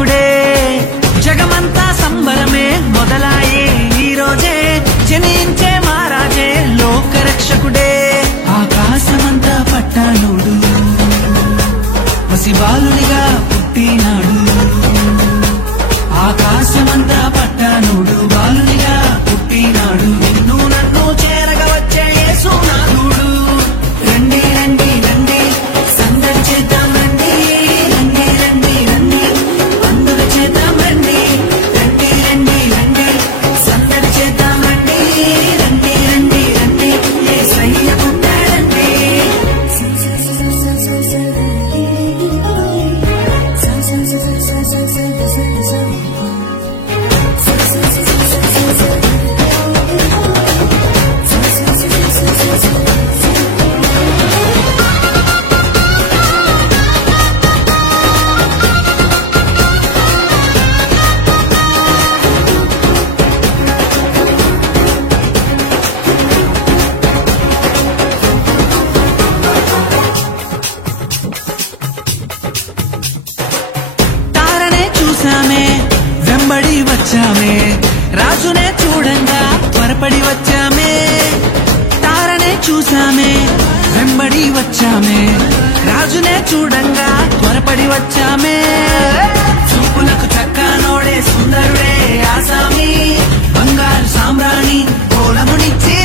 రక్షకుడే జగమంతా సంబరమే మొదలాయే ఈ రోజే జనించే మహారాజే లోక రక్షకుడే ఆకాశమంతా పట్టానుడు పసిబాలునిగా పుట్టినాడు ఆకాశమంతా పట్టానుడు బాలునిగా పుట్టినాడు నిన్ను నన్ను చేరగా వచ్చే యేసునాథుడు రండి రండి రండి సందడి చేద్దాం రండి రండి రండి రండి అందరూ చేద్దాం రండి రండి రండి రండి సందడి చేద్దాం రండి రండి రండి రండి యేసయ్య పుట్టాడండి చూసామే వెంబడి వచ్చామే రాజునే చూడంగా త్వరపడి వచ్చామే తారనే చూసామే వెంబడి వచ్చామే రాజునే చూడంగా త్వరపడి వచ్చామే చూపులకు చక్కనోడే సుందరుడే ఆసామి బంగారు సామ్రాణి కోలమునిచ్చి